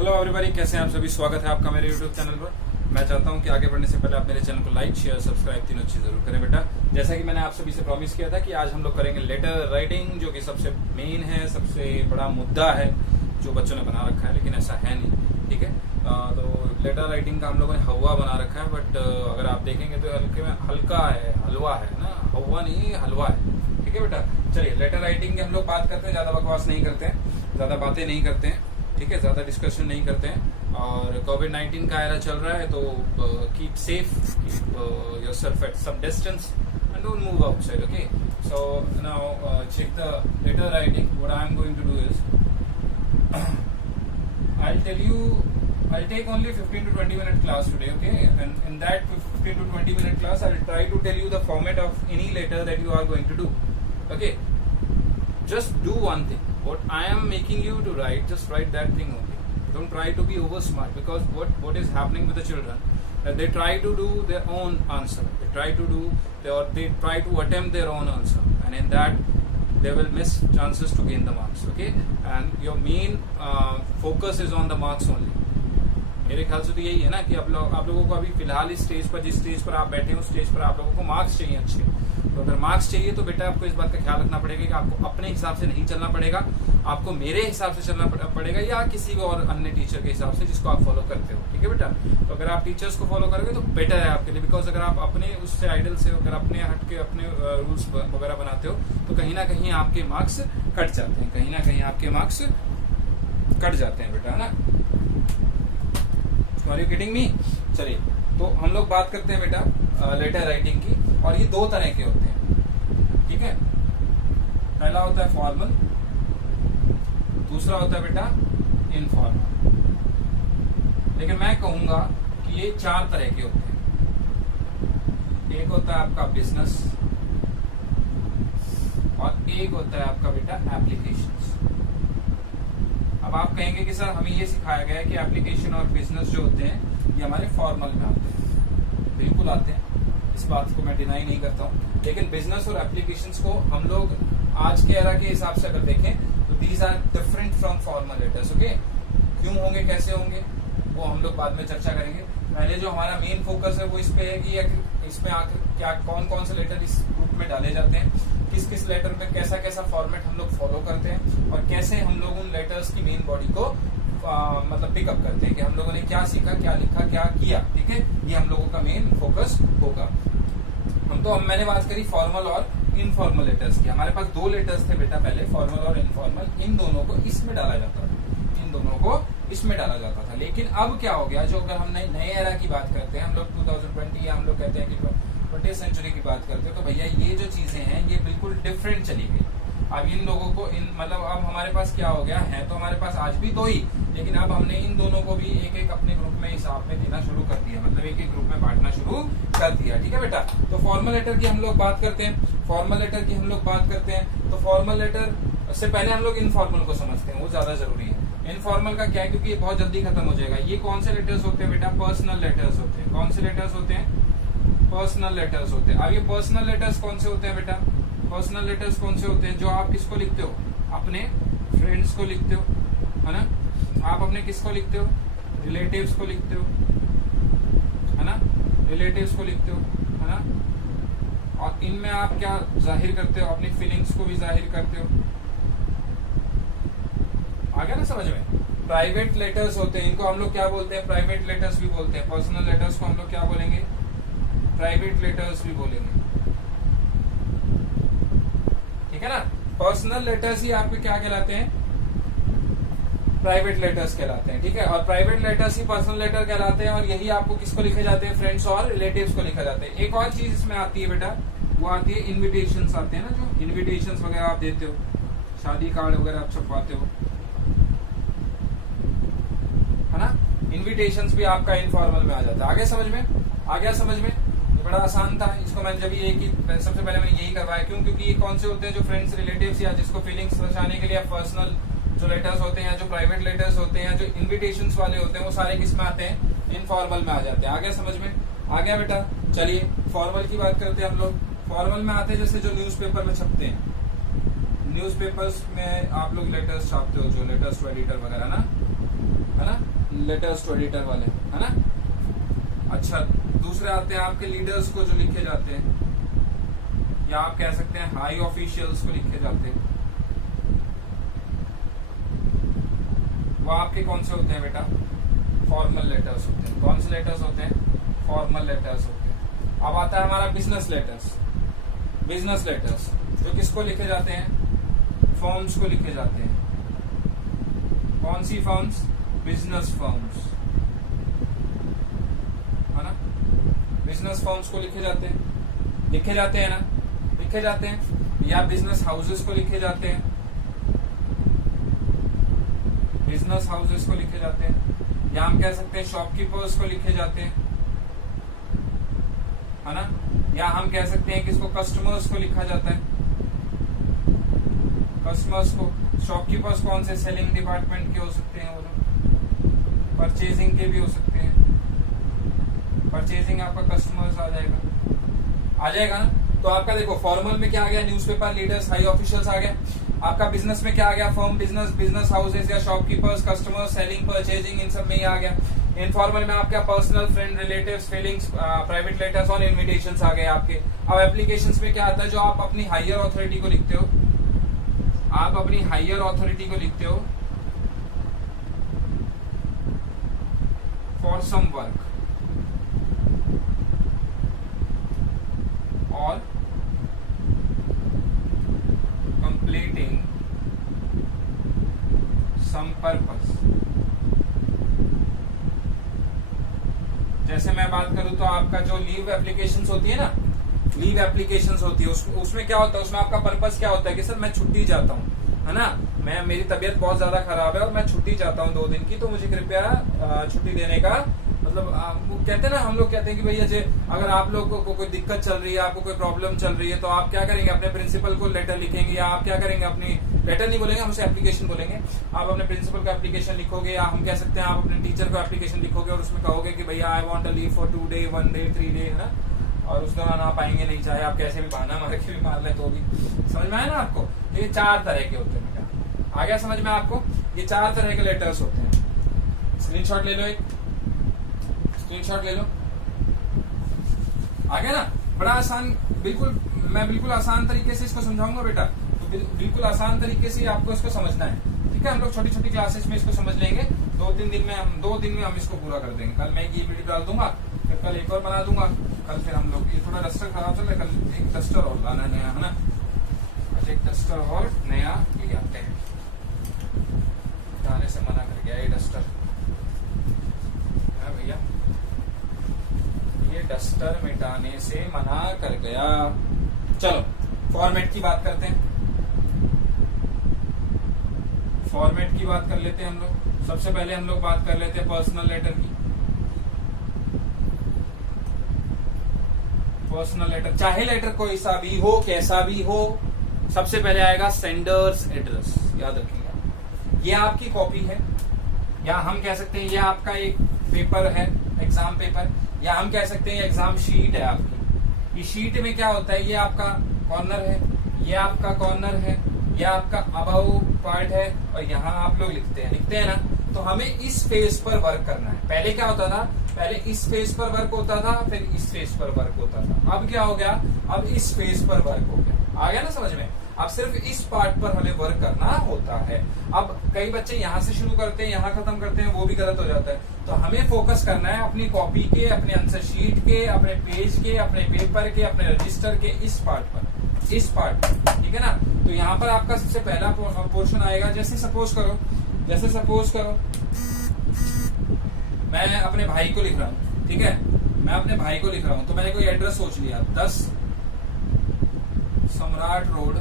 Hello everybody, कैसे हैं आप सभी। स्वागत है आपका मेरे यूट्यूब चैनल पर। मैं चाहता हूं कि आगे बढ़ने से पहले आप मेरे चैनल को लाइक, शेयर, सब्सक्राइब तीनों चीज जरूर करें बेटा। जैसा कि मैंने आप सभी से प्रॉमिस किया था कि आज हम लोग करेंगे लेटर राइटिंग, जो कि सबसे मेन है, सबसे बड़ा मुद्दा है जो बच्चों ने बना रखा है, लेकिन ऐसा है नहीं। ठीक है, तो लेटर राइटिंग का हम लोगों ने हवा बना रखा है, बट अगर आप देखेंगे तो हल्के में हल्का है, हलवा है ना, हवा नहीं हलवा है। ठीक है बेटा, चलिए लेटर राइटिंग की हम लोग बात करते हैं। ज्यादा बकवास नहीं करते हैं, ज्यादा बातें नहीं करते हैं, ठीक है, ज्यादा डिस्कशन नहीं करते हैं। और कोविड-19 का एरा चल रहा है, तो keep safe, keep yourself at some distance and don't move outside. Okay, so now check the letter writing. What I am going to do is I'll take only 15 to 20 minute class today. Okay, and in that 15 to 20 minute class I'll try to tell you the format of any letter that you are going to do. Okay, just do one thing. What I am making you to write, just write that thing only. Don't try to be over smart, because what is happening with the children, that they try to do their own answer. They try to attempt their own answer, and in that they will miss chances to gain the marks. Okay, and your main focus is on the marks only. मेरे ख्याल से तो यही है ना कि आप लोगों को अभी फिलहाल इस स्टेज पर, जिस स्टेज पर आप बैठे हो, उस स्टेज पर आप लोगों को मार्क्स चाहिए अच्छे। तो अगर मार्क्स चाहिए तो बेटा आपको इस बात का ख्याल रखना पड़ेगा कि आपको अपने हिसाब से नहीं चलना पड़ेगा, आपको मेरे हिसाब से चलना पड़ेगा, या किसी और अन्य टीचर के हिसाब से जिसको आप फॉलो करते हो। ठीक है बेटा, तो अगर आप टीचर्स को फॉलो करोगे तो बेटर है आपके लिए, बिकॉज अगर आप अपने उससे आइडल से अगर अपने हट के अपने रूल्स वगैरह बनाते हो तो कहीं ना कहीं आपके मार्क्स कट जाते हैं, कहीं ना कहीं आपके मार्क्स कट जाते हैं बेटा, है ना। Are you kidding me? चलिए, तो हम लोग बात करते हैं बेटा लेटर राइटिंग की, और ये दो तरह के होते हैं। ठीक है, पहला होता है फॉर्मल, दूसरा होता है बेटा इनफॉर्मल। लेकिन मैं कहूंगा कि ये चार तरह के होते हैं। एक होता है आपका बिजनेस, और एक होता है आपका बेटा एप्लीकेशंस। अब आप कहेंगे कि सर हमें ये सिखाया गया है कि एप्लीकेशन और बिजनेस जो होते हैं ये हमारे फॉर्मल में आते हैं। बिल्कुल आते हैं, इस बात को मैं डिनाई नहीं करता हूँ, लेकिन बिजनेस और एप्लीकेशंस को हम लोग आज के एरा के हिसाब से अगर देखें तो these are different from formal letters. Okay, क्यों होंगे, कैसे होंगे, वो हम लोग बाद में चर्चा करेंगे। पहले जो हमारा मेन फोकस है वो इस पे है कि इसमें आखिर क्या कौन कौन से लेटर इस ग्रुप में डाले जाते हैं, किस किस लेटर में कैसा कैसा फॉर्मेट हम लोग फॉलो करते हैं, और कैसे हम लोग उन लेटर्स की मेन बॉडी को मतलब पिकअप करते हैं कि हम लोगों ने क्या सीखा, क्या लिखा, क्या किया। ठीक है, ये हम लोगों का मेन फोकस होगा। मैंने बात करी फॉर्मल और इनफॉर्मल लेटर्स की। हमारे पास दो लेटर्स थे बेटा पहले, फॉर्मल और इनफॉर्मल। इन दोनों को इसमें डाला जाता था, इन दोनों को इसमें डाला जाता था। लेकिन अब क्या हो गया, जो अगर हम नए एरा की बात करते हैं, हम लोग 2020 या हम लोग कहते हैं कि 20th सेंचुरी की बात करते हो, तो भैया ये जो चीजें हैं ये बिल्कुल डिफरेंट चली गई। अब इन लोगों को मतलब अब हमारे पास क्या हो गया है, तो हमारे पास आज भी दो ही, लेकिन अब हमने इन दोनों को भी एक एक अपने ग्रुप में हिसाब में देना शुरू कर दिया, मतलब एक एक ग्रुप में बांटना शुरू कर दिया। ठीक है बेटा, तो फॉर्मल लेटर की हम लोग बात करते हैं, फॉर्मल लेटर की हम लोग बात करते हैं। तो फॉर्मल लेटर से पहले हम लोग इनफॉर्मल को समझते हैं, वो ज्यादा जरूरी है। इनफॉर्मल का क्या है, क्योंकि ये बहुत जल्दी खत्म हो जाएगा। ये कौन से लेटर्स होते हैं बेटा, पर्सनल लेटर्स होते हैं। कौन से लेटर्स होते हैं, पर्सनल लेटर्स होते हैं। अब ये पर्सनल लेटर्स कौन से होते हैं बेटा, पर्सनल लेटर्स कौन से होते हैं, जो आप किसको लिखते हो, अपने फ्रेंड्स को लिखते हो, है ना। आप अपने किसको लिखते हो, रिलेटिव्स को लिखते हो, है ना, रिलेटिव्स को लिखते हो, है ना। और इनमें आप क्या जाहिर करते हो, अपनी फीलिंग्स को भी जाहिर करते हो। आ गया ना समझ में। प्राइवेट लेटर्स होते हैं, इनको हम लोग क्या बोलते हैं, प्राइवेट लेटर्स भी बोलते हैं। पर्सनल लेटर्स को हम लोग क्या बोलेंगे, प्राइवेट लेटर्स भी बोलेंगे। ठीक है ना, पर्सनल लेटर्स ही आपके क्या कहलाते हैं, प्राइवेट लेटर्स कहलाते हैं। ठीक है, और प्राइवेट लेटर्स ही पर्सनल लेटर कहलाते हैं, और यही आपको किसको लिखे जाते हैं, फ्रेंड्स और रिलेटिव्स को लिखा जाते हैं। एक और चीज इसमें आती है बेटा, वो आती है इन्विटेशंस आते हैं ना, जो इन्विटेशंस वगैरह आप देते हो, शादी कार्ड वगैरह आप छपवाते हो, है ना। इन्विटेशंस भी आपका इनफॉर्मल में आ जाता है। आगे समझ में आ गया, समझ में, बड़ा आसान था। इसको मैंने जब सबसे पहले मैंने यही करवाया, क्यों, क्योंकि ये कौन से होते हैं, जो फ्रेंड्स, रिलेटिव्स या जिसको फीलिंग्स दर्शाने के लिए पर्सनल जो लेटर्स होते हैं, जो प्राइवेट लेटर्स होते हैं, जो इन्विटेशंस वाले होते हैं, वो सारे किस में आते हैं, इनफॉर्मल में आ जाते हैं। आ गया समझ में, आ गया बेटा। चलिए फॉर्मल की बात करते हैं हम लोग। फॉर्मल में आते हैं जैसे जो न्यूज़पेपर में छपते हैं, न्यूज़पेपर्स में आप लोग लेटर्स छापते हो, जो लेटर्स टू एडिटर वगैरह ना, है ना, लेटर्स टू एडिटर वाले, है ना। अच्छा, दूसरे आते हैं आपके लीडर्स को जो लिखे जाते हैं, या आप कह सकते हैं हाई ऑफिशियल्स को लिखे जाते हैं। वो आपके कौन से होते हैं बेटा? फॉर्मल लेटर्स होते हैं। कौन से लेटर्स होते हैं? फॉर्मल लेटर्स होते हैं। अब आता है हमारा बिजनेस लेटर्स। बिजनेस लेटर्स जो किसको लिखे जाते हैं? फर्म्स को लिखे जाते हैं। कौन सी फर्म्स? बिजनेस फर्म्स, है ना। बिजनेस फर्म्स को लिखे जाते हैं, लिखे जाते हैं ना, लिखे जाते हैं। या बिजनेस हाउसेस को लिखे जाते हैं, बिजनेस हाउसेस को लिखे जाते हैं। या हम कह सकते हैं शॉपकीपर्स को लिखे जाते हैं, है ना। या हम कह सकते हैं कि इसको कस्टमर्स को लिखा जाता है, कस्टमर्स को। शॉपकीपर्स कौन से? सेलिंग डिपार्टमेंट के हो सकते हैं, वो लोग परचेजिंग के भी हो सकते हैं। परचेजिंग आपका कस्टमर्स आ जाएगा ना। तो आपका देखो फॉर्मल में क्या आ गया? न्यूज़पेपर, लीडर्स, हाई ऑफिशियल्स आ गया। आपका बिजनेस में क्या आ गया? फर्म, बिजनेस, बिजनेस हाउसेस या शॉपकीपर्स, कस्टमर्स, सेलिंग, परचेजिंग, इन सब में ही आ गया। इनफॉर्मल में आपका personal, friend, relatives, feelings, private letters और इन्विटेशंस आ गए आपके। अब एप्लीकेशंस में क्या आता है? जो आप अपनी हायर अथॉरिटी को लिखते हो, आप अपनी हायर अथॉरिटी को लिखते हो फॉर सम वर्क और कंप्लीटिंग सम पर्पस। जैसे मैं बात करूं तो आपका जो लीव एप्लीकेशंस होती है ना, लीव एप्लीकेशंस होती है, उसमें क्या होता है? उसमें आपका पर्पस क्या होता है कि सर मैं छुट्टी चाहता हूँ, है ना, मेरी तबीयत बहुत ज्यादा खराब है और मैं छुट्टी चाहता हूँ 2 दिन की, तो मुझे कृपया छुट्टी देने का, मतलब वो कहते हैं ना, हम लोग कहते हैं कि भैया जी अगर आप लोग को कोई दिक्कत चल रही है, आपको कोई प्रॉब्लम चल रही है, तो आप क्या करेंगे? अपने प्रिंसिपल को लेटर लिखेंगे, या आप क्या करेंगे? अपनी लेटर नहीं बोलेंगे, हम उसे एप्लीकेशन बोलेंगे। आप अपने प्रिंसिपल का एप्लीकेशन लिखोगे, या हम कह सकते हैं आप अपने टीचर को एप्लीकेशन लिखोगे और उसमें कहोगे कि भैया I want a leave for 2 day, 1 day, 3 day, है ना। और उस दौरान आप आएंगे नहीं, चाहे आप कैसे भी बहाना मार के भी मार ले तो भी। समझ में आया ना आपको? ये 4 तरह के होते हैं बेटा। आ गया समझ में आपको? ये 4 तरह के लेटर्स होते हैं। स्क्रीनशॉट ले लो, एक स्क्रीनशॉट ले लो। आ गया ना? बड़ा आसान, बिल्कुल मैं बिल्कुल आसान तरीके से इसको समझाऊंगा बेटा। तो बिल्कुल आसान तरीके से आपको इसको समझना है, ठीक है। हम लोग छोटी छोटी क्लासेस में इसको समझ लेंगे। 2-3 दिन में हम इसको पूरा कर देंगे। कल मैं ये वीडियो डाल दूंगा, फिर कल एक और बना दूंगा। कल फिर हम लोग, ये थोड़ा डस्टर खराब चल रहा है, कल एक डस्टर और लाना नया, है ना। एक डस्टर और नया ले आते हैं। हटाने से मना कर गया ये डस्टर, है भैया, ये डस्टर मिटाने से मना कर गया। चलो फॉर्मेट की बात करते हैं। फॉर्मेट की बात कर लेते हैं हम लोग। सबसे पहले हम लोग बात कर लेते हैं पर्सनल लेटर की। पर्सनल लेटर, चाहे लेटर कोई सा भी हो, कैसा भी हो, सबसे पहले आएगा सेंडर्स एड्रेस। याद रखिएगा, ये आपकी कॉपी है, या हम कह सकते हैं ये आपका एक पेपर है, एग्जाम पेपर, या हम कह सकते हैं एग्जाम शीट है आपकी। इस शीट में क्या होता है? ये आपका कॉर्नर है, ये आपका कॉर्नर है, ये आपका अबाउ पार्ट है, और यहाँ आप लोग लिखते हैं ना। तो हमें इस फेस पर वर्क करना है। पहले क्या होता था? पहले इस फेस पर वर्क होता था, फिर इस फेस पर वर्क होता था। अब क्या हो गया? अब इस फेस पर वर्क हो गया। आ गया ना समझ में? अब सिर्फ इस पार्ट पर हमें वर्क करना होता है। अब कई बच्चे यहाँ से शुरू करते हैं, यहाँ खत्म करते हैं, वो भी गलत हो जाता है। तो हमें फोकस करना है अपनी कॉपी के, अपने आंसर शीट के, अपने पेज के, अपने पेपर के, अपने रजिस्टर के इस पार्ट पर, इस पार्ट, ठीक है ना। तो यहाँ पर आपका सबसे पहला पोर्शन आएगा। जैसे सपोज करो मैं अपने भाई को लिख रहा हूँ, ठीक है, मैं अपने भाई को लिख रहा हूँ। तो मैंने कोई एड्रेस सोच लिया, 10 सम्राट रोड,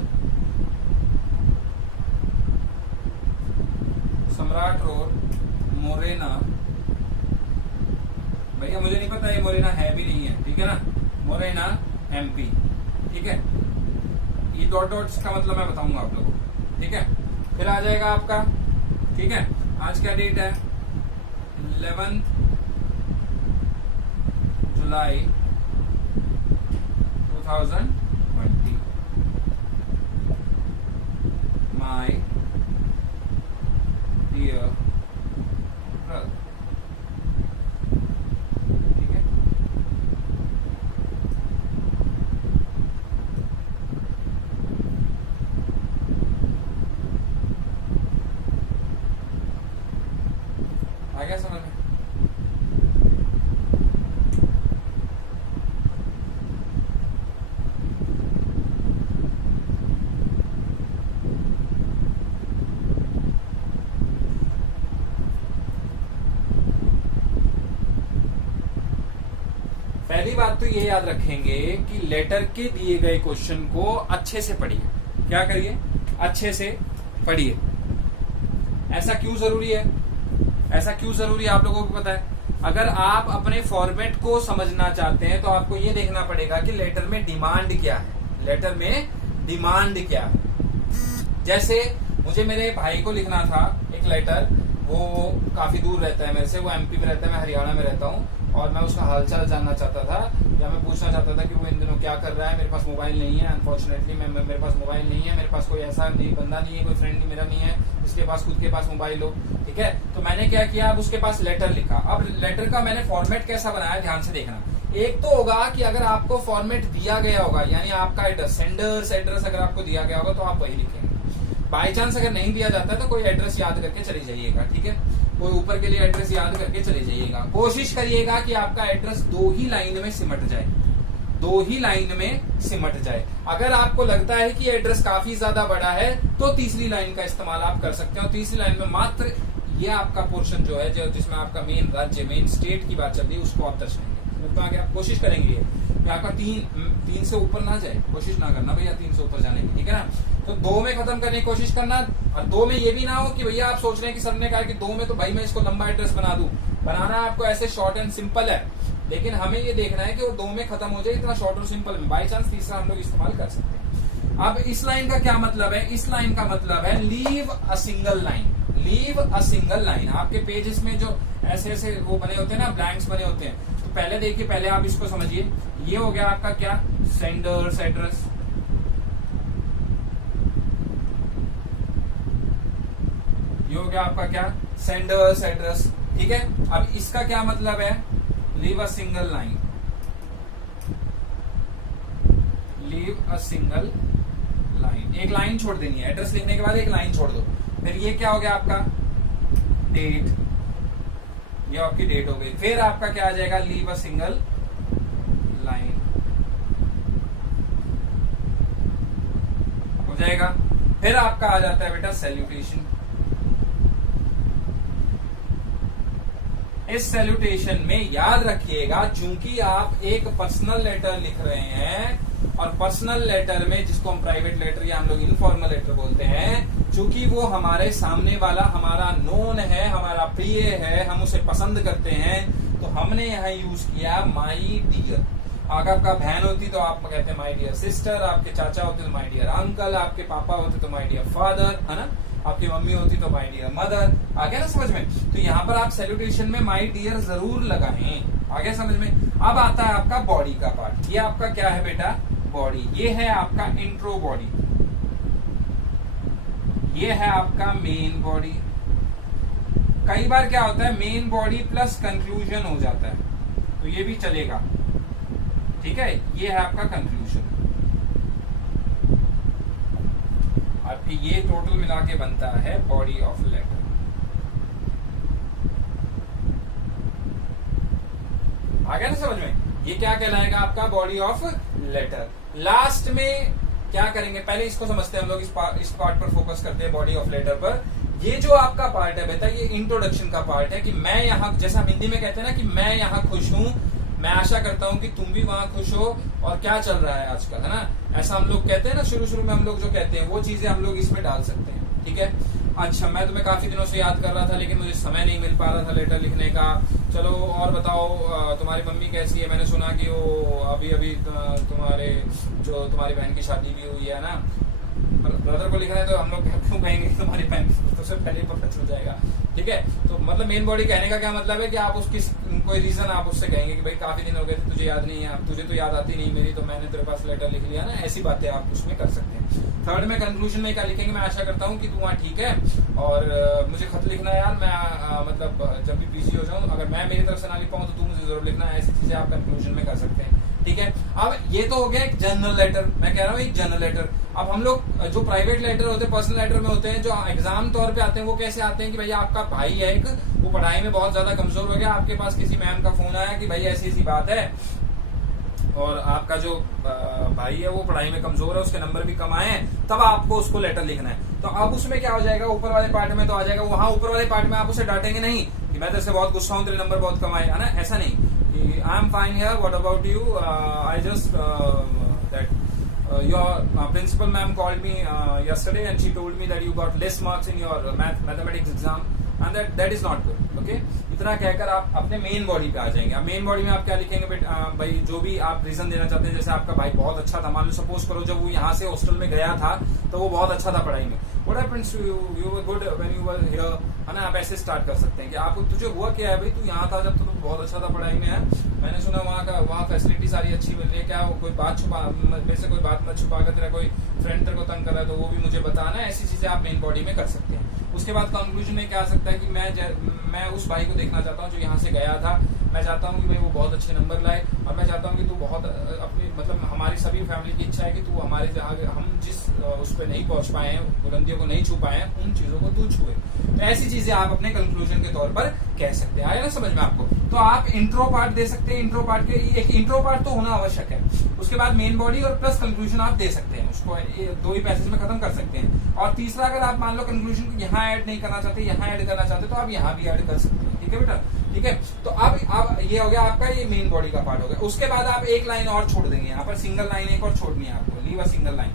मोरेना। भैया मुझे नहीं पता ये मोरेना है भी नहीं है, ठीक है ना, मोरेना MP, ठीक है। ये डॉट डॉट्स का मतलब मैं बताऊंगा आप लोगों को, ठीक है। फिर आ जाएगा आपका, ठीक है, आज क्या डेट है? 11 जुलाई 2020। माय डियर आ गया समझ में? पहली बात तो ये याद रखेंगे कि लेटर के दिए गए क्वेश्चन को अच्छे से पढ़िए। क्या करिए? अच्छे से पढ़िए। ऐसा क्यों जरूरी है? ऐसा क्यों जरूरी है आप लोगों को पता है? अगर आप अपने फॉर्मेट को समझना चाहते हैं तो आपको ये देखना पड़ेगा कि लेटर में डिमांड क्या है। लेटर में डिमांड क्या है? जैसे मुझे मेरे भाई को लिखना था एक लेटर, वो काफी दूर रहता है मेरे से, वो एमपी में रहता है, मैं हरियाणा में रहता हूँ, और मैं उसका हालचाल जानना चाहता था, या मैं पूछना चाहता था कि वो इन दिनों क्या कर रहा है। मेरे पास मोबाइल नहीं है, अनफॉर्चुनेटली मेरे पास मोबाइल नहीं है, मेरे पास कोई ऐसा नहीं बंदा नहीं है, कोई फ्रेंड मेरा नहीं है जिसके पास खुद के पास मोबाइल हो। ठीक है, तो मैंने क्या किया, अब उसके पास लेटर लिखा। अब लेटर का मैंने फॉर्मेट कैसा बनाया, ध्यान से देखना। एक तो होगा कि अगर आपको फॉर्मेट दिया गया होगा, यानी आपका एड्रेस, सेंडर्स एड्रेस अगर आपको दिया गया होगा तो आप वही लिखेंगे। बाई चांस अगर नहीं दिया जाता है तो कोई एड्रेस याद करके चले जाइएगा। ठीक है, कोई ऊपर के लिए एड्रेस याद करके चले जाइएगा। कोशिश करिएगा कि आपका एड्रेस 2 ही लाइन में सिमट जाए, 2 ही लाइन में सिमट जाए। अगर आपको लगता है कि एड्रेस काफी ज्यादा बड़ा है तो तीसरी लाइन का इस्तेमाल आप कर सकते हो। तीसरी लाइन में मात्र ये आपका पोर्शन जो है, जो जिसमें आपका मेन राज्य, मेन स्टेट की बात चल रही है, उसको आप दर्शाएंगे। तो आगे आप कोशिश करेंगे कि आपका 3 से ऊपर ना जाए। कोशिश ना करना भैया 3 से ऊपर जाने की, ठीक है ना। तो 2 में खत्म करने की कोशिश करना, और 2 में ये भी ना हो कि भैया आप सोच रहे हैं कि सर ने कहा कि 2 में तो भाई मैं इसको लंबा एड्रेस बना दूं। बनाना आपको ऐसे शॉर्ट एंड सिंपल है, लेकिन हमें ये देखना है कि वो 2 में खत्म हो जाए, इतना शॉर्ट और सिंपल में। बाई चांस तीसरा हम लोग इस्तेमाल कर सकते हैं। अब इस लाइन का क्या मतलब है? इस लाइन का मतलब है leave a single line. Leave a single line. आपके पेजेस में जो ऐसे ऐसे वो बने होते हैं ना, ब्लैंक्स बने होते हैं, तो पहले देखिए, पहले आप इसको समझिए। ये हो गया आपका क्या, सेंडर्स एड्रेस। ये हो गया आपका क्या, सेंडर्स एड्रेस। ठीक है, अब इसका क्या मतलब है, leave a single line. Leave a single line, एक लाइन छोड़ देनी है। एड्रेस लिखने के बाद एक लाइन छोड़ दो। फिर ये क्या हो गया आपका, डेट। ये आपकी डेट हो गई। फिर आपका क्या आ जाएगा, लीव अ सिंगल लाइन हो जाएगा। फिर आपका आ जाता है बेटा सैल्यूटेशन। इस सैल्यूटेशन में याद रखिएगा, चूंकि आप एक पर्सनल लेटर लिख रहे हैं, और पर्सनल लेटर में, जिसको हम प्राइवेट लेटर या हम लोग इनफॉर्मल लेटर बोलते हैं, चूंकि वो हमारे सामने वाला हमारा नोन है, हमारा प्रिय है, हम उसे पसंद करते हैं, तो हमने यहाँ यूज किया माई डियर। अगर आपका बहन होती तो आप कहते हैं माई डियर सिस्टर, आपके चाचा होते तो माई डियर अंकल, आपके पापा होते तो माई डियर फादर, है ना, आपकी मम्मी होती तो माई डियर मदर। आ गया ना समझ में? तो यहाँ पर आप सैल्यूटेशन में माई डियर जरूर लगाएं। आ गया समझ में? अब आता है आपका बॉडी का पार्ट। ये आपका क्या है बेटा, बॉडी। ये है आपका इंट्रो बॉडी, ये है आपका मेन बॉडी। कई बार क्या होता है, मेन बॉडी प्लस कंक्लूजन हो जाता है, तो ये भी चलेगा। ठीक है, ये है आपका कंक्लूजन। और फिर ये टोटल मिला के बनता है बॉडी ऑफ लेटर। आ गया ना समझ में? ये क्या कहलाएगा आपका, बॉडी ऑफ लेटर। लास्ट में क्या करेंगे, पहले इसको समझते हैं हम लोग। इस पार्ट पर फोकस करते हैं, बॉडी ऑफ लेटर पर। ये जो आपका पार्ट है बेटा, ये इंट्रोडक्शन का पार्ट है कि मैं यहाँ, जैसा हम हिंदी में कहते हैं ना कि मैं यहाँ खुश हूँ, मैं आशा करता हूँ कि तुम भी वहां खुश हो, और क्या चल रहा है आजकल, है ना, ऐसा हम लोग कहते हैं ना शुरू में हम लोग जो कहते हैं, वो चीजें हम लोग इसमें डाल सकते हैं। ठीक है, अच्छा, मैं तुम्हें काफी दिनों से याद कर रहा था, लेकिन मुझे समय नहीं मिल पा रहा था लेटर लिखने का। चलो और बताओ, तुम्हारी मम्मी कैसी है? मैंने सुना कि वो अभी तुम्हारी बहन की शादी भी हुई है ना। ब्रदर को लिखना है तो हम लोग क्यों कहेंगे तुम्हारी बहन, तो उससे पहले पता चल जाएगा। ठीक है, तो मतलब मेन बॉडी कहने का क्या मतलब है कि आप उसकी कोई रीजन आप उससे कहेंगे कि भाई काफी दिन हो गए थे, तुझे याद नहीं है, तुझे तो याद आती नहीं मेरी, तो मैंने तेरे पास लेटर लिख लिया ना। ऐसी बातें आप उसमें कर सकते हैं। थर्ड में कंक्लूजन में क्या लिखेंगे, मैं आशा करता हूँ कि तू वहाँ ठीक है, और मुझे खत लिखना यार, मैं मतलब जब भी बिजी हो जाऊँ, अगर मैं मेरी तरफ से ना लिख पाऊँ तो तू मुझे जरूर लिखना। ऐसी चीजें आप कंक्लूजन में कर सकते हैं। ठीक है, अब ये तो हो गया एक जनरल लेटर। मैं कह रहा हूँ एक जनरल लेटर। अब हम लोग जो प्राइवेट लेटर होते हैं, पर्सनल लेटर में होते हैं, जो एग्जाम तौर पे आते हैं, वो कैसे आते हैं कि भैया आपका भाई है एक, वो पढ़ाई में बहुत ज्यादा कमजोर हो गया, आपके पास किसी मैम का फोन आया कि भाई ऐसी ऐसी बात है, और आपका जो भाई है वो पढ़ाई में कमजोर है, उसके नंबर भी कम आए हैं, तब आपको उसको लेटर लिखना है। तो अब उसमें क्या हो जाएगा, ऊपर वाले पार्ट में तो आ जाएगा, वहां ऊपर वाले पार्ट में आप उसे डांटेंगे नहीं कि मैं तेरे से बहुत गुस्सा हूं, तेरे नंबर बहुत कम आए, है ना, ऐसा नहीं। I am fine here, what about you, I just that your principal ma'am called me yesterday and she told me that you got less marks in your mathematics exam and that is not good, okay? इतना कहकर आप अपने main body पे आ जाएंगे। अब main body में आप क्या लिखेंगे भाई, जो भी आप रीजन देना चाहते हैं, जैसे आपका भाई बहुत अच्छा था, मान लो सपोज करो जब वो यहाँ से हॉस्टल में गया था तो वो बहुत अच्छा था पढ़ाई में, what happens to you, you were good when you were here, है ना। आप ऐसे स्टार्ट कर सकते हैं कि आप तुझे हुआ क्या है भाई, तू यहाँ था जब तो तू बहुत अच्छा था पढ़ाई में, है, मैंने सुना वहाँ फैसिलिटी सारी अच्छी मिल रही है, क्या कोई बात छुपा, मेरे से कोई बात मत छुपा कर, तेरा कोई फ्रेंड तेरे को तंग कर रहा है तो वो भी मुझे बताना, ऐसी चीजें आप मेन बॉडी में कर सकते हैं। उसके बाद कंक्लूजन में क्या आ सकता है कि मैं उस भाई को देखना चाहता हूँ जो यहाँ से गया था, मैं चाहता हूँ कि भाई वो बहुत अच्छे नंबर लाए, और मैं चाहता हूँ कि तू बहुत अपनी, मतलब हमारी सभी फैमिली की इच्छा है कि तू हमारे जहाँ हम जिस उस पर नहीं पहुंच पाए हैं, बुलंदियों को नहीं छू पाए हैं, उन चीजों को तू छुए। तो ऐसी चीजें आप अपने कंक्लूजन के तौर पर कह सकते हैं। आया ना समझ में आपको? तो आप इंट्रो पार्ट दे सकते हैं, इंट्रो पार्ट के एक इंट्रो पार्ट तो होना आवश्यक है, उसके बाद मेन बॉडी और प्लस कंक्लूजन आप दे सकते हैं, उसको दो ही पैसेज में खत्म कर सकते हैं। और तीसरा, अगर आप मान लो कंक्लूजन को यहाँ ऐड नहीं करना चाहते, यहाँ ऐड करना चाहते, तो आप यहाँ भी ऐड कर सकते हैं। ठीक है बेटा, ठीक है। तो अब ये हो गया आपका, ये मेन बॉडी का पार्ट हो गया। उसके बाद आप एक लाइन और छोड़ देंगे, यहाँ पर सिंगल लाइन एक और छोड़नी है आपको, लीव अ सिंगल लाइन।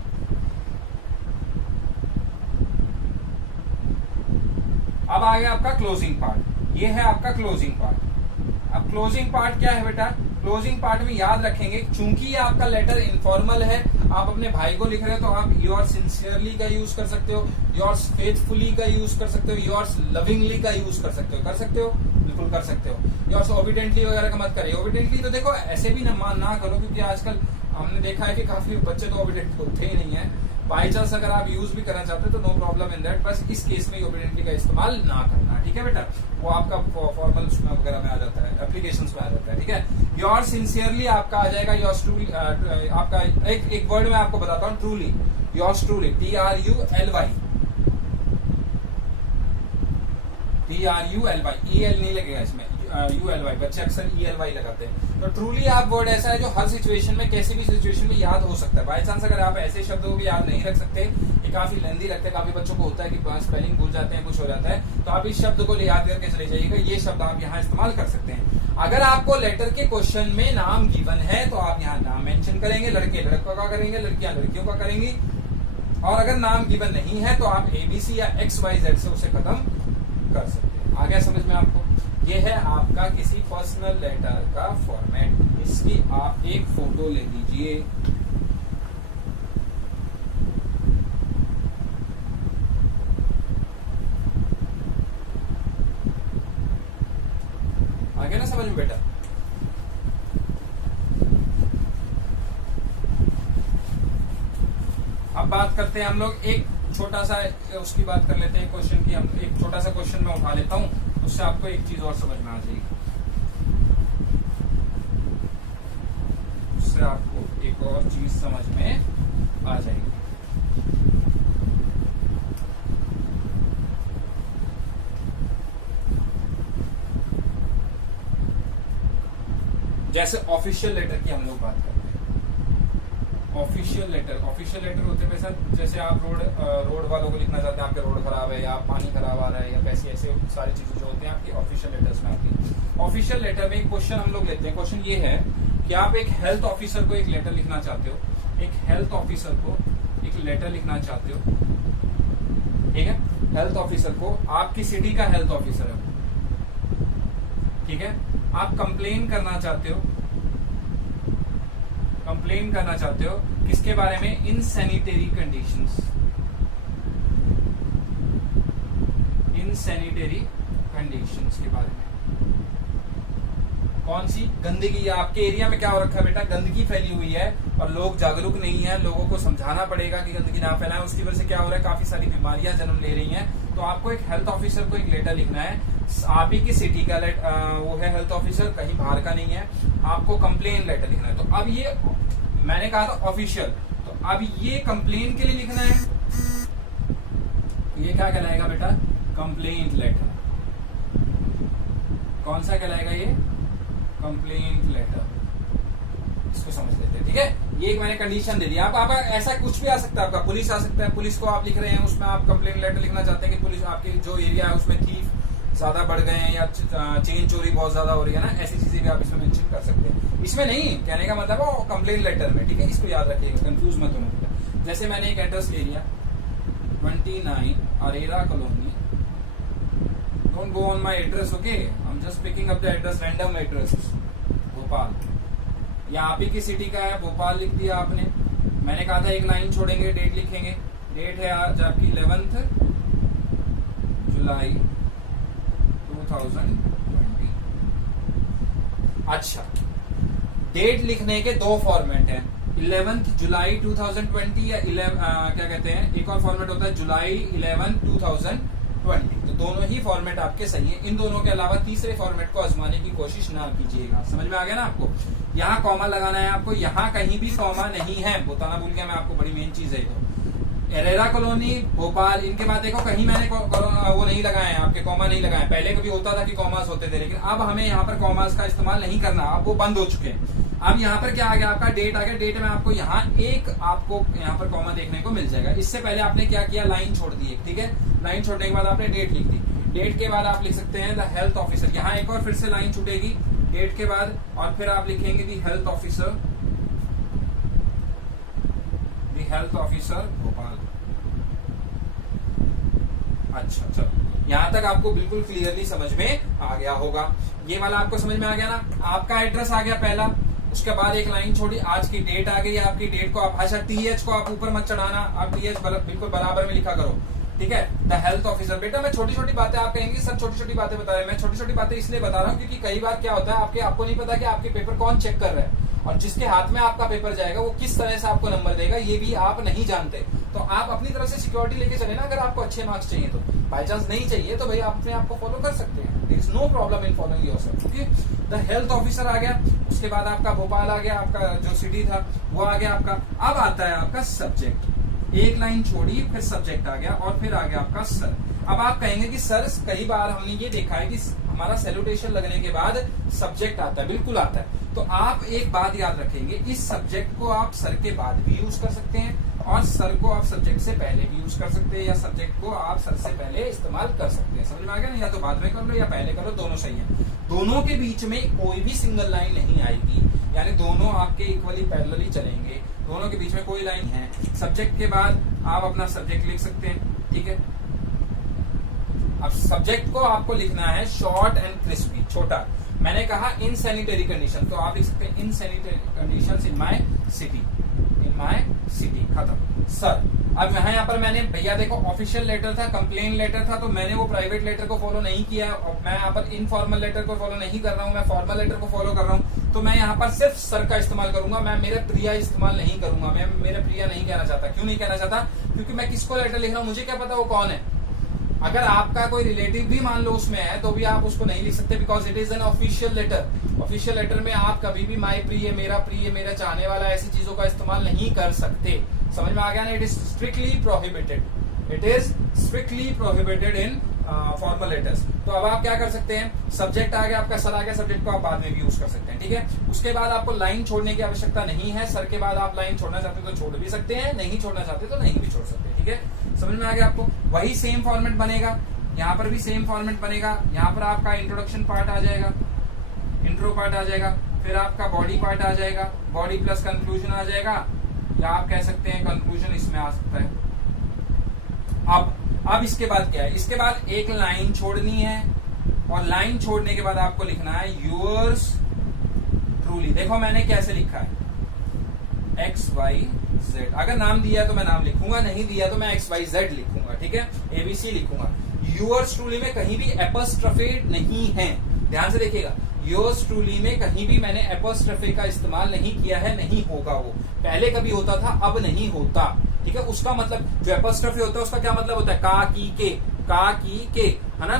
अब आ गया आपका क्लोजिंग पार्ट, ये है आपका क्लोजिंग पार्ट। अब क्लोजिंग पार्ट क्या है बेटा, क्लोजिंग पार्ट में याद रखेंगे, चूंकि ये आपका लेटर इनफॉर्मल है, आप अपने भाई को लिख रहे हो, तो आप योर सिंसियरली का यूज कर सकते हो, योर फेथफुली का यूज कर सकते हो, योर लविंगली का यूज कर सकते हो, कर सकते हो, बिल्कुल कर सकते हो। योर ओबिडेंटली वगैरह का मत करिए। ओबिडेंटली तो देखो ऐसे भी ना करो, क्योंकि आजकल हमने देखा है कि काफी बच्चे तो ओबिडेंट होते ही नहीं है। बाई चांस अगर आप यूज भी करना चाहते हो तो नो प्रॉब्लम इन दैट, बस इस केस में ओबिडेंटली का इस्तेमाल ना करना। ठीक है बेटा, वो आपका फॉर्मल वगैरह में आ जाता है, एप्लीकेशंस में आ जाता है। ठीक है, योर सिंसियरली आपका आ जाएगा, योर ट्रूली आपका एक वर्ड में आपको बताता हूँ, truly, your truly, TRULY, EL नहीं लगेगा इसमें, ULY, बच्चे अक्सर ELY लगाते हैं। तो ट्रूली आप वर्ड ऐसा है जो हर सिचुएशन में, किसी भी सिचुएशन में याद हो सकता है। बाई चांस अगर आप ऐसे शब्दों को याद नहीं रख सकते, ये काफी लेंदी लगता है, काफी बच्चों को होता है कि स्पेलिंग भूल जाते हैं, कुछ हो जाता है, तो आप इस शब्द को याद करके चले जाइएगा, ये शब्द आप यहाँ इस्तेमाल कर सकते हैं। अगर आपको लेटर के क्वेश्चन में नाम गिवन है तो आप यहाँ नाम मेंशन करेंगे, लड़के लड़कों का करेंगे, लड़कियां लड़कियों का करेंगी, और अगर नाम गिवन नहीं है तो आप ABC या XYZ से उसे खत्म कर सकते हैं। आ गया समझ में आपको? ये है आपका किसी पर्सनल लेटर का फॉर्मेट। इसकी आप एक फोटो ले लीजिए, आ गया ना समझ में बेटा? अब बात करते हैं हम लोग एक छोटा सा उसकी बात कर लेते हैं, क्वेश्चन की। हम एक छोटा सा क्वेश्चन मैं उठा लेता हूं, उससे आपको एक चीज और समझ में आ जाएगी, उससे आपको एक और चीज समझ में आ जाएगी। जैसे ऑफिशियल लेटर की हम लोग बात करते हैं, ऑफिशियल लेटर होते हैं सर, जैसे आप रोड वालों को लिखना चाहते हैं, आपके रोड खराब है या पानी खराब आ रहा है या पैसे, ऐसे सारी चीजें जो होती हैं आपकी ऑफिशियल लेटर्स में आती है। ऑफिशियल लेटर में एक क्वेश्चन हम लोग लेते हैं। क्वेश्चन ये है कि आप एक हेल्थ ऑफिसर को एक लेटर लिखना चाहते हो, एक हेल्थ ऑफिसर को एक लेटर लिखना चाहते हो, ठीक है, हेल्थ ऑफिसर को, आपकी सिटी का हेल्थ ऑफिसर है, ठीक है, आप कंप्लेन करना चाहते हो, किसके बारे में? इनसैनिटरी कंडीशंस, के बारे में। कौन सी? गंदगी। आपके एरिया में क्या हो रखा है बेटा? गंदगी फैली हुई है और लोग जागरूक नहीं है, लोगों को समझाना पड़ेगा कि गंदगी ना फैलाएं, उसकी वजह से क्या हो रहा है, काफी सारी बीमारियां जन्म ले रही हैं। तो आपको एक हेल्थ ऑफिसर को एक लेटर लिखना है, आप ही की सिटी का वो है हेल्थ ऑफिसर, कहीं बाहर का नहीं है, आपको कंप्लेन लेटर लिखना है। तो अब ये मैंने कहा था ऑफिशियल, तो अब ये कंप्लेन के लिए लिखना है, ये क्या कहलाएगा बेटा, कंप्लेंट लेटर। कौन सा कहलाएगा ये, कंप्लेंट लेटर। इसको समझ लेते हैं, ठीक है। ये एक मैंने कंडीशन दे दी। आप ऐसा कुछ भी आ सकता है, आपका पुलिस आ सकता है, पुलिस को आप लिख रहे हैं, उसमें आप कंप्लेंट लेटर लिखना चाहते हैं कि पुलिस आपके जो एरिया है उसमें थीफ ज्यादा बढ़ गए हैं या चेन चोरी बहुत ज्यादा हो रही है ना, ऐसी चीजें भी आप इसमें मेंशन कर सकते हैं। इसमें नहीं, कहने का मतलब वो कंप्लेंट लेटर में, ठीक है। इसको याद रखिएगा, कंफ्यूज मत होना। जैसे मैंने एक एड्रेस ले लिया 29 Arera colony, don't go on my address, okay, I am just picking up the address, random address, Bhopal, या आप ही की सिटी का है, भोपाल लिख दिया आपने। मैंने कहा था एक लाइन छोड़ेंगे, डेट लिखेंगे, डेट है आज आपकी 11 जुलाई 2020। अच्छा, डेट लिखने के दो फॉर्मेट हैं, 11 जुलाई 2020 या क्या कहते हैं, एक और फॉर्मेट होता है जुलाई 11 2020। तो दोनों ही फॉर्मेट आपके सही है। इन दोनों के अलावा तीसरे फॉर्मेट को आजमाने की कोशिश ना कीजिएगा। समझ में आ गया ना आपको। यहाँ कॉमा लगाना है आपको, यहाँ कहीं भी कॉमा नहीं है, बताना भूल गया मैं आपको, बड़ी मेन चीज है ये। तो एरेरा कॉलोनी भोपाल, इनके बाद देखो कहीं मैंने वो नहीं लगाए हैं, आपके कॉमा नहीं लगाए। पहले कभी होता था कि कॉमास होते थे, लेकिन अब हमें यहाँ पर कॉमास का इस्तेमाल नहीं करना, अब वो बंद हो चुके हैं। अब यहाँ पर क्या आ गया, आपका डेट आ गया। डेट में आपको यहाँ यहाँ पर कॉमा देखने को मिल जाएगा। इससे पहले आपने क्या किया, लाइन छोड़ दी, ठीक है। लाइन छोड़ने के बाद आपने डेट लिख दी। डेट के बाद आप लिख सकते हैं द हेल्थ ऑफिसर, यहाँ एक और फिर से लाइन छूटेगी डेट के बाद, और फिर आप लिखेंगे द हेल्थ ऑफिसर, भोपाल। अच्छा, चलो यहाँ तक आपको बिल्कुल क्लियरली समझ में आ गया होगा। ये वाला आपको समझ में आ गया ना। आपका एड्रेस आ गया पहला, उसके बाद एक लाइन छोड़ी, आज की डेट आ गई। आपकी डेट को आप, अच्छा टीएच को आप ऊपर मत चढ़ाना, आप टीएच बिल्कुल बराबर में लिखा करो, ठीक है। द हेल्थ ऑफिसर, बेटा मैं छोटी छोटी बातें, आप कहेंगे सर छोटी छोटी बातें बता रहे हैं। मैं छोटी छोटी बातें इसलिए बता रहा हूँ क्योंकि कई बार क्या होता है, आपको नहीं पता कि आपके पेपर कौन चेक कर रहा है, और जिसके हाथ में आपका पेपर जाएगा वो किस तरह से आपको नंबर देगा ये भी आप नहीं जानते। तो आप अपनी तरफ से सिक्योरिटी लेके चले ना, अगर आपको अच्छे मार्क्स चाहिए तो। बाई चांस नहीं चाहिए तो भाई आप अपने आप को फॉलो कर सकते हैं, there is no problem in following yourself, okay. The health officer आ गया, उसके बाद आपका भोपाल आ गया, आपका जो सिटी था वो आ गया आपका। अब आता है आपका सब्जेक्ट, एक लाइन छोड़ी, फिर सब्जेक्ट आ गया, और फिर आ गया आपका सर। अब आप कहेंगे कि सर कई बार हमने ये देखा है कि हमारा सैल्यूटेशन लगने के बाद सब्जेक्ट आता है, बिल्कुल आता है। तो आप एक बात याद रखेंगे, इस सब्जेक्ट को आप सर के बाद भी यूज कर सकते हैं, और सर को आप सब्जेक्ट से पहले भी यूज कर सकते हैं, या सब्जेक्ट को आप सर से पहले इस्तेमाल कर सकते हैं। समझ में आ गया ना। या तो बाद में कर लो या पहले करो, दोनों सही है। दोनों के बीच में कोई भी सिंगल लाइन नहीं आएगी, यानी दोनों आपके इक्वली पैरेलली चलेंगे, दोनों के बीच में कोई लाइन है। सब्जेक्ट के बाद आप अपना सब्जेक्ट लिख सकते हैं, ठीक है। अब सब्जेक्ट को आपको लिखना है शॉर्ट एंड क्रिस्पी, छोटा। मैंने कहा इन सैनिटरी कंडीशन, तो आप लिख सकते हैं in sanitary conditions in my city, खत्म। सर, अब यहाँ पर मैंने भैया देखो ऑफिशियल लेटर था, कंप्लेन लेटर था, तो मैंने वो प्राइवेट लेटर को फॉलो नहीं किया, और मैं यहाँ पर इनफॉर्मल लेटर को फॉलो नहीं कर रहा हूँ, मैं फॉर्मल लेटर को फॉलो कर रहा हूँ। तो मैं यहाँ पर सिर्फ सर का इस्तेमाल करूंगा, मैं मेरे प्रिया इस्तेमाल नहीं करूंगा। मैं मेरे प्रिया नहीं कहना चाहता। क्यों नहीं कहना चाहता? क्योंकि मैं किसको लेटर लिख रहा हूँ मुझे क्या पता वो कौन है। अगर आपका कोई रिलेटिव भी मान लो उसमें है तो भी आप उसको नहीं लिख सकते, because it is an official letter. Official letter में आप कभी भी माय प्रिय, मेरा चाहने वाला, ऐसी चीजों का इस्तेमाल नहीं कर सकते। समझ में आ गया ना। It is strictly prohibited, in formal letters. तो अब आप क्या कर सकते हैं, सब्जेक्ट आ गया आपका, सर आ गया, सब्जेक्ट को आप बाद में भी यूज कर सकते हैं, ठीक है। उसके बाद आपको लाइन छोड़ने की आवश्यकता नहीं है। सर के बाद आप लाइन छोड़ना चाहते तो छोड़ भी सकते हैं, नहीं छोड़ना चाहते तो नहीं भी छोड़ सकते, ठीक है। समझ में आ गया आपको। वही सेम फॉर्मेट बनेगा, यहाँ पर भी सेम फॉर्मेट बनेगा। यहाँ पर आपका इंट्रोडक्शन पार्ट आ जाएगा, इंट्रो पार्ट आ जाएगा, फिर आपका बॉडी पार्ट आ जाएगा, बॉडी प्लस कंक्लूजन आ जाएगा, या आप कह सकते हैं कंक्लूजन इसमें आ सकता है। अब इसके बाद क्या है, इसके बाद एक लाइन छोड़नी है, और लाइन छोड़ने के बाद आपको लिखना है यूअर्स ट्रूली। देखो मैंने कैसे लिखा है, XYZ। अगर नाम दिया है तो मैं नाम लिखूंगा, नहीं दिया तो मैं XYZ लिखूंगा, ठीक है, ABC लिखूंगा। यूअर्स ट्रूली में कहीं भी एपोस्ट्रोफे नहीं है, ध्यान से देखिएगा। योर्स ट्रूली में कहीं भी मैंने एपोस्ट्रोफे का इस्तेमाल नहीं किया है, नहीं होगा। वो पहले कभी होता था, अब नहीं होता, ठीक है। उसका मतलब जो एपोस्ट्रोफे होता है उसका क्या मतलब होता है, का की के, है ना,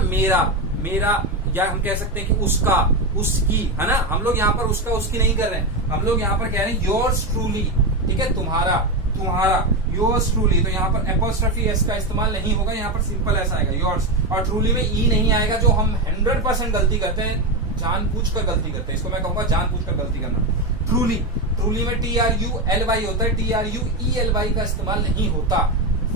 मेरा, या हम कह सकते हैं कि उसका, उसकी, है ना। हम लोग यहाँ पर उसका उसकी नहीं कर रहे हैं, हम लोग यहाँ पर कह रहे हैं योर्स ट्रूली, ठीक है, तुम्हारा, तुम्हारा, योर्स ट्रूली, तो यहाँ पर एपोस्ट्रोफी एस का इस्तेमाल नहीं होगा, यहाँ पर सिंपल ऐसा आएगा योर्स, और ट्रूली में ई नहीं आएगा, जो हम 100% गलती करते हैं, जानबूझकर गलती करते हैं, इसको मैं कहूंगा जानबूझकर गलती करना। ट्रूली, ट्रूली में TRULY होता है, TRUELY का इस्तेमाल नहीं होता।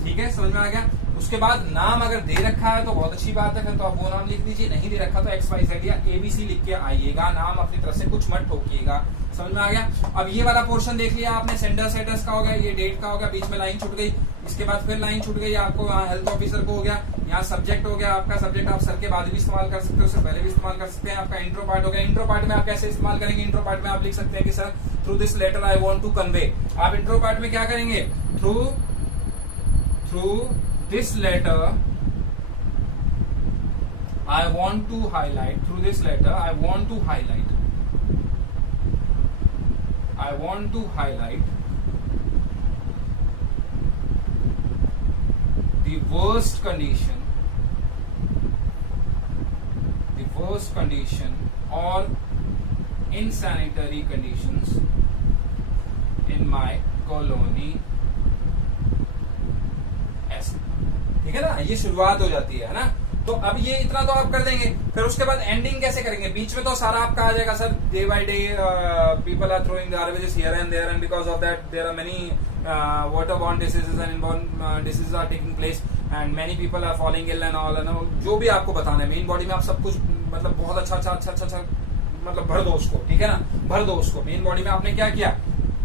ठीक है, समझ में आ गया। उसके बाद नाम अगर दे रखा है तो बहुत अच्छी बात है, फिर तो आप वो नाम लिख दीजिए, नहीं दे रखा तो XYZ या ABC लिख के आइएगा, नाम अपनी तरफ से कुछ मत ठोकिएगा। समझ में आ गया। अब ये वाला पोर्शन देख लिया आपने, सेंडर एड्रेस का हो गया, ये डेट का हो गया, बीच में लाइन छूट गई, इसके बाद फिर लाइन छूट गई आपको, यहाँ हेल्थ ऑफिसर को हो गया, यहाँ सब्जेक्ट हो गया आपका, सब्जेक्ट आप सर के बाद भी इस्तेमाल कर सकते हो, उससे पहले भी इस्तेमाल कर सकते हैं। आपका इंट्रो पार्ट हो गया, इंट्रो पार्ट में आप कैसे इस्तेमाल करेंगे, इंट्रो पार्ट में आप लिख सकते हैं कि sir through this letter I want to convey. आप इंट्रो पार्ट में क्या करेंगे, through this letter I want to highlight, through this letter I want to highlight the worst condition or insanitary conditions in my colony. ऐसे, ठीक है ना, ये शुरुआत हो जाती है ना। तो अब ये इतना तो आप कर देंगे, फिर उसके बाद एंडिंग कैसे करेंगे, बीच में तो सारा आपका आ जाएगा sir, day by day people are throwing garbages here and there and because of that there are many waterborne diseases and inborn diseases are taking place and many people are falling ill and all, जो भी आपको बताना है। Main body में आप सब कुछ मतलब बहुत अच्छा मतलब भर दो उसको, ठीक है ना, भर दो उसको। मेन बॉडी में आपने क्या किया,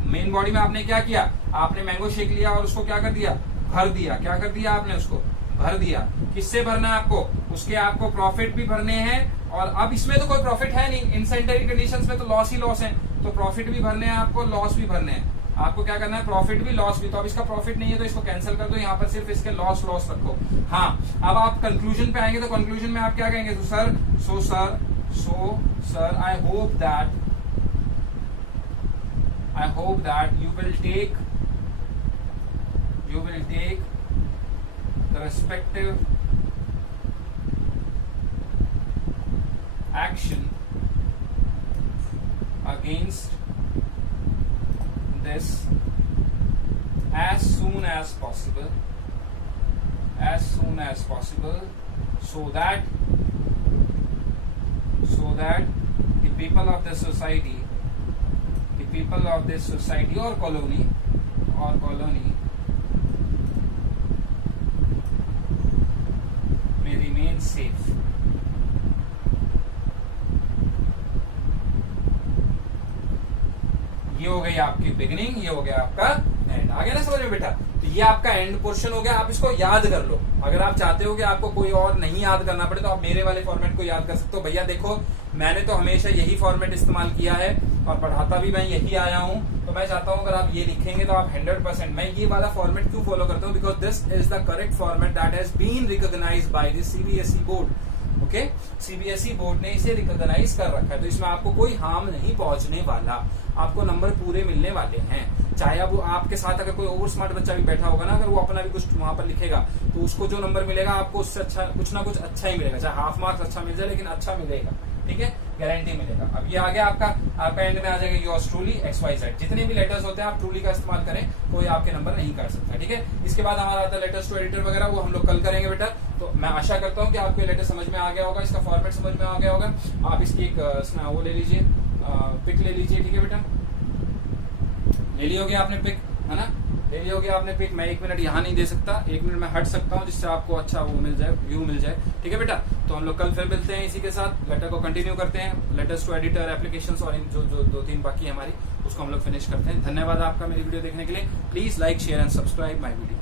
मेन बॉडी में आपने क्या किया, आपने मैंगो शेक लिया और उसको क्या कर दिया, भर दिया। क्या कर दिया आपने, उसको भर दिया। किससे भरना है आपको, उसके आपको प्रॉफिट भी भरने हैं, और अब इसमें तो कोई प्रॉफिट है नहीं, इनसेंटरी कंडीशंस में तो लॉस ही लॉस है, तो प्रॉफिट भी भरने हैं आपको, लॉस भी भरने हैं। आपको क्या करना है, प्रॉफिट भी लॉस भी। तो अब इसका प्रॉफिट नहीं है तो इसको कैंसिल कर दो, यहाँ पर सिर्फ इसके लॉस रखो। हाँ, अब आप कंक्लूजन पे आएंगे तो कंक्लूजन में आप क्या कहेंगे, तो sir I hope that you will take the respective action against this as soon as possible so that the people of this society or colony may remain safe। ये हो गई आपकी बिगिनिंग, ये हो गया आपका एंड। आ गया ना समझ में बेटा। तो ये आपका एंड पोर्शन हो गया, आप इसको याद कर लो। अगर आप चाहते हो कि आपको कोई और नहीं याद करना पड़े तो आप मेरे वाले फॉर्मेट को याद कर सकते हो। भैया देखो, मैंने तो हमेशा यही फॉर्मेट इस्तेमाल किया है और पढ़ाता भी मैं यही आया हूं, तो मैं चाहता हूं अगर आप ये लिखेंगे तो आप 100%। मैं ये वाला फॉर्मेट क्यों फॉलो करता हूं, because this is the correct format that has been recognised by the CBSE board. Okay, CBSE board ने इसे रिकॉग्नाइज कर रखा है, तो इसमें आपको कोई हार्म नहीं पहुंचने वाला, आपको नंबर पूरे मिलने वाले हैं। चाहे अब आपके साथ अगर कोई ओवर स्मार्ट बच्चा भी बैठा होगा ना, अगर वो अपना भी कुछ वहां पर लिखेगा तो उसको जो नंबर मिलेगा आपको उससे अच्छा कुछ ना कुछ अच्छा ही मिलेगा, चाहे हाफ मार्क्स अच्छा मिल जाए लेकिन अच्छा मिलेगा। ठीक है, गारंटी मिलेगा। अब ये आ गया आपका एंड में आ जाएगा योर्स ट्रूली XYZ। जितने भी लेटर्स होते हैं आप ट्रूली का इस्तेमाल करें, कोई आपके नंबर नहीं कर सकता। ठीक है, इसके बाद हमारा आता है लेटर्स टू एडिटर वगैरह, वो हम लोग कल करेंगे बेटा। तो मैं आशा करता हूँ कि आपको ये लेटर समझ में आ गया होगा, इसका फॉर्मेट समझ में आ गया होगा। आप इसकी एक वो ले लीजिए, पिक ले लीजिए। ठीक है बेटा, ले ली होगी आपने पिक, है ना, ले ली होगी आपने पिक। मैं 1 मिनट यहाँ नहीं दे सकता, 1 मिनट में हट सकता हूँ जिससे आपको अच्छा वो मिल जाए, व्यू मिल जाए। ठीक है बेटा, तो हम लोग कल फिर मिलते हैं इसी के साथ, लेटर को कंटिन्यू करते हैं, लेटर्स टू एडिटर, एप्लीकेशंस और इन जो 2-3 बाकी हमारी, उसको हम लोग फिनिश करते हैं। धन्यवाद आपका मेरी वीडियो देखने के लिए। Please like, share and subscribe my video.